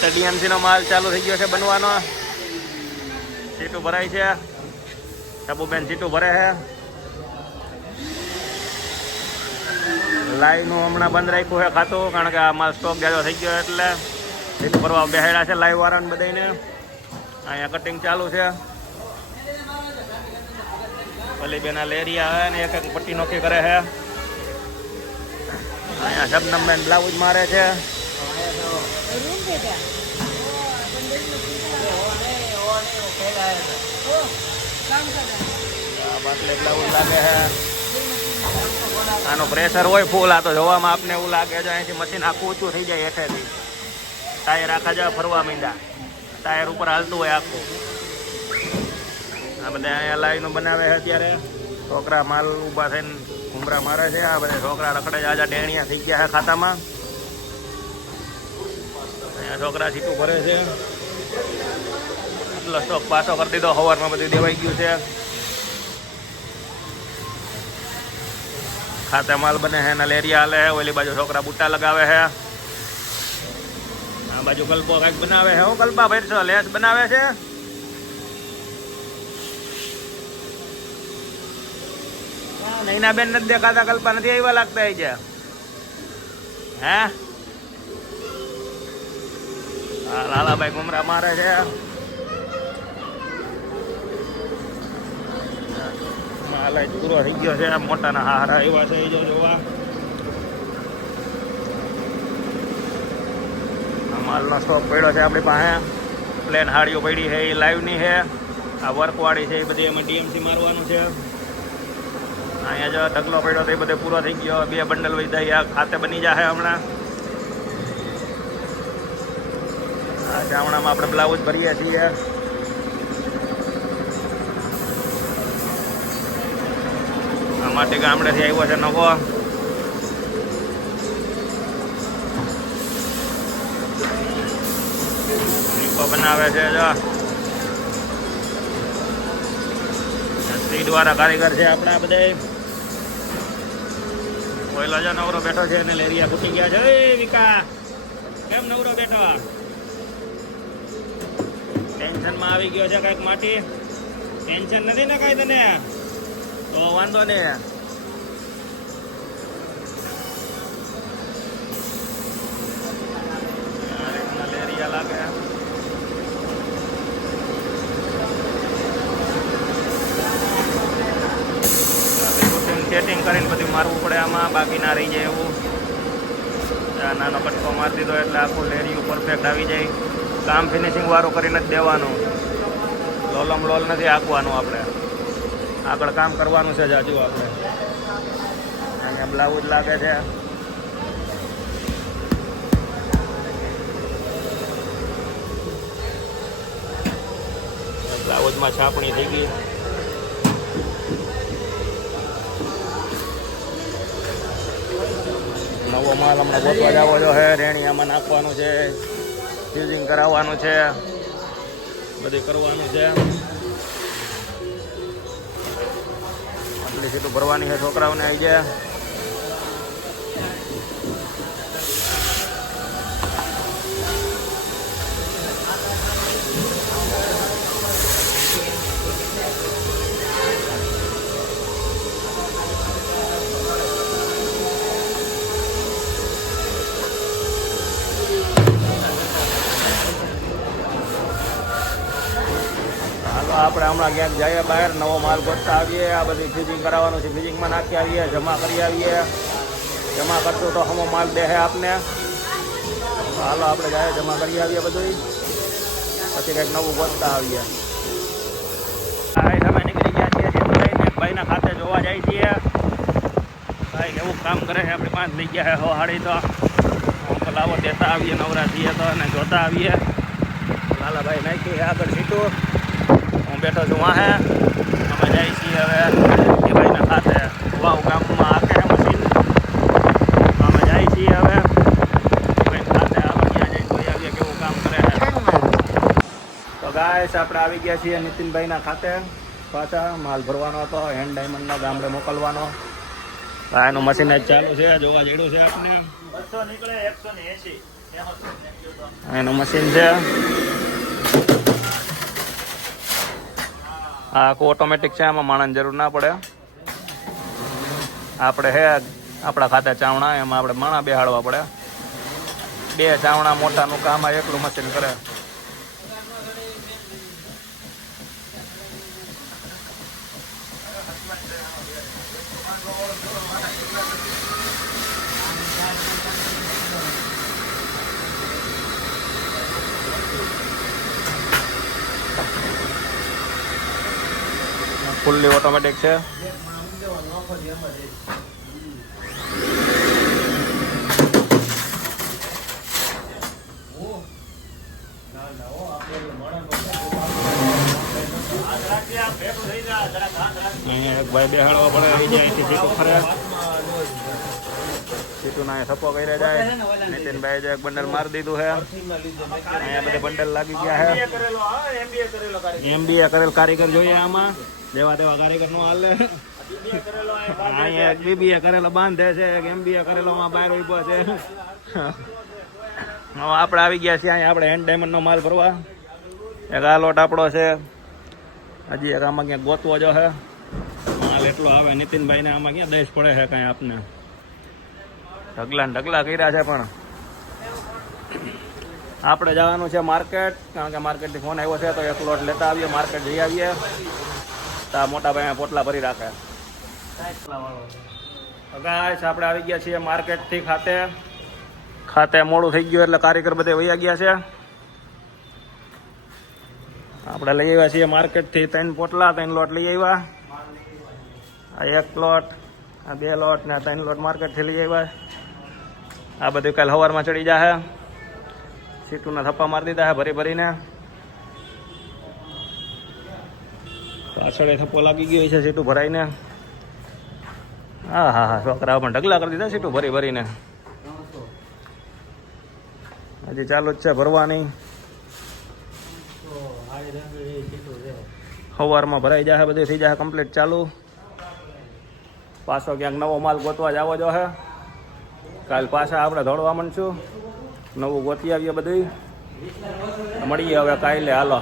તો ડીએમસી નો માલ ચાલુ થઈ ગયો છે બનવાનો. સીટું ભરાય છે. ટબુબેન સીટું ભરે છે. લાઈવ નું હમણાં બંધ રાખ્યું છે ખાતું, કારણ કે આ માલ સ્ટોક જાજો થઈ ગયો એટલે સીટું ભરવા બેહેડા છે લાઈવ વાળાને બધાને. અહીંયા કટિંગ ચાલુ છે. ભલી બેના લેરિયા આવે ને એક એક પટ્ટી નોખી કરે છે. અહીંયા શબનમ બેન બ્લાઉઝ મારે છે. બાટલે બ્લાઉઝ લાગે છે. આનો પ્રેશર હોય ફૂલ. આ તો જોવામાં આપને એવું લાગે છે અહીંથી મશીન આખું ઊંચું થઈ જાય હેઠેથી. ટાયર આખા જવા ફરવા માંડ્યા. ટાયર ઉપર હાલતું હોય આખું. આ બધા અહીંયા લાઈનો બનાવે છે અત્યારે. છોકરા માલ ઊભા થઈને ઘૂમરા મારે છે. આ બધા છોકરા રખડે છે. આજા ટેણિયા થઈ ગયા છે ખાતામાં. અહીંયા છોકરા સીટું ભરે છે. એટલો સ્ટોક પાછો કરી દીધો. સવારમાં બધું દેવાઈ ગયું છે. ખાતે માલ બને છે એના લેરિયા હાલે છે. ઓલી બાજુ છોકરા બુટ્ટા લગાવે છે. આ બાજુ કલ્પો કાંઈક બનાવે છે. હું કલ્પા ભરશો લેસ બનાવે છે. નૈના બેન નથી દેખાતા. કલ્પા નથી આવ્યા લાગતા છે. હે લાલાભાઈ ઘુમરા મારે છે. માલ પૂરો થઈ ગયો છે. મોટાના હારા એવા છે જોવા. માલનો સ્ટોક પડ્યો છે આપણી પાસે. પ્લેન હાડીઓ પડી છે એ લાઈવની છે. આ વર્કવાળી છે એ બધી એમાં ડીએમસી મારવાનું છે. અહીંયા જો ઢગલો પડ્યો તો એ બધે પૂરો થઈ ગયો. 2 બંડલ વૈદાઈ આ ખાતે બની જશે હમણાં. આ જામણામાં આપણે બ્લાઉઝ ભરીએ છીએ. આ માટે ગામડેથી આવ્યો છે નવો. બનાવે છે જો. સ્પીડ વાળા કારીગર છે આપણા બધા. કોયલો જો નવરો બેઠો છે અને લેરિયા ફૂટી ગયા છે. એ વિકા કેમ નવરો બેઠો? ટેન્શનમાં આવી ગયો છે કઈક માટી. ટેન્શન નથી ને કઈ તને? તો વાંધો નહીં. લેરિયા લાગે. સેટિંગ કરીને બધું મારવું પડે આમાં. બાકી ના રહી જાય એવું. નાનો કટકો મારી દીધો એટલે આખું લેરિયું પરફેક્ટ આવી જાય. કામ ફિનિશિંગ વાળું કરીને જ દેવાનું. લોલમ લોલ નથી આંકવાનું. આપણે આગળ કામ કરવાનું છે જાજુ. આપણે અહીંયા બ્લાઉઝ લાગે છે. બ્લાઉઝમાં છાપણી થઈ ગઈ. નવો માલ હમણાં ગોતવા જવો જો હે. રેણીયામાં નાખવાનું છે. ફ્યુઝિંગ કરાવવાનું છે. બધું કરવાનું છે. આટલી સીટું ભરવાની છે છોકરાઓને આવી જાય. આપણે હમણાં ક્યાંક જઈએ બહાર નવો માલ ગોતતા આવીએ. આ બધી ફ્યુઝિંગ કરાવવાનું છે. ફ્યુઝિંગમાં નાખી આવીએ. જમા કરી આવીએ. જમા કરશું તો હમો માલ બેસે આપને. હાલો આપણે જાય જમા કરી આવીએ બધું. પછી કંઈક નવું ગોતતા આવીએ. તમે નીકળી ગયા છીએ ભાઈના ખાતે જોવા જાય છીએ. ભાઈ એવું કામ કરે છે. આપણી પાંચ લઈ ગયા છે હાડી. તો હું લાવો દેતા આવીએ. નવરા છીએ તો અને જોતા આવીએ. લાલાભાઈ નાખ્યું છે આગળ સીટું. હું બેઠો છું વાહે. અમે જઈએ છીએ હવે એ ભાઈના ખાતે. વાવ ગામમાં આકે મશીન. અમે જઈએ છીએ હવે ભાઈ ખાતે. આપણે ત્યાં જઈને જોઈ આવીએ કેવું કામ કરે છે. તો ગાઈસ આપણે આવી ગયા છીએ નીતિનભાઈના ખાતે. પાછા માલ ભરવાનો હતો. હેન્ડ ડાયમંડના ગામડે મોકલવાનો. આ એનું મશીન જ ચાલુ છે, જોવા જેડું છે આપણે 200 નીકળે 180 એનું મશીન છે. આ આખું ઓટોમેટિક છે, આમાં માણસની જરૂર ના પડે. આપણે હે આપણા ખાતે ચાવણા, એમાં આપણે માણા બેહાડવા પડે. 2 ચાવણા મોટાનું કામ આ એકલું મશીન કરે. ફૂલ્લી ઓટોમેટિક છે. અહીંયા એક ભાઈ બેહાડવા પડે, આવી જાય સીટું ફરે, સીટું ના સપો કરી જાય. નીતિનભાઈ જે એક બંડલ મારી દીધું છે. અહીંયા બધે બંડલ લાગી ગયા છે. MBA કરેલ કારીગર જોઈએ આમાં, જેવા તેવા કારીગર નો હાલે. અહીંયા એક BBA કરેલો બાંધે છે, એક MBA કરેલો બહાર ઉભો છે. આપણે આવી ગયા છીએ અહીંયા આપણે હેન્ડ ડાયમંડ નો માલ ભરવા. એક આ લોટ આપણો છે, હજી એક આમાં ક્યાંક ગોતવો જો છે. માલ એટલો આવે નીતિનભાઈ ને, આમાં ક્યાં દેશ પડે છે કાંઈ આપને. ઢગલા ને ઢગલા કર્યા છે. પણ આપણે જવાનું છે માર્કેટ, કારણ કે માર્કેટથી ફોન આવ્યો છે, તો એક લોટ લેતા આવીએ, માર્કેટ જઈ આવીએ. તો મોટા ભાઈ પોટલા ભરી રાખે. ગાઈસ આપણે આવી ગયા છીએ માર્કેટથી ખાતે મોડું થઈ ગયું એટલે કારીગર બધે વયા ગયા છે. આપણે લઈ આવ્યા છીએ માર્કેટથી 3 પોટલા, 3 લોટ લઈ આવ્યા. આ 1 લોટ, આ 2 લોટ ને 3 લોટ માર્કેટથી લઈ આવ્યા. આ બધું કાલ સવારમાં ચડી જાય. સીટુના થપ્પા મારી દીધા છે ભરી ભરીને. પાછળ થપ્પો લાગી ગયો છે સીટું ભરાઈને. હા છોકરાઓ પણ ઢગલા કરી દીધા સીટું ભરી ભરીને. હજી ચાલુ જ છે ભરવાની. સવારમાં ભરાઈ જાય, બધું થઈ જાય કમ્પ્લીટ ચાલુ. પાછો ક્યાંક નવો માલ ગોતવા જવો જો હે. કાલ પાછા આપણે દોડવા માંડશું, નવું ગોતી આવીએ બધું. મળીએ હવે કાલે, હાલો.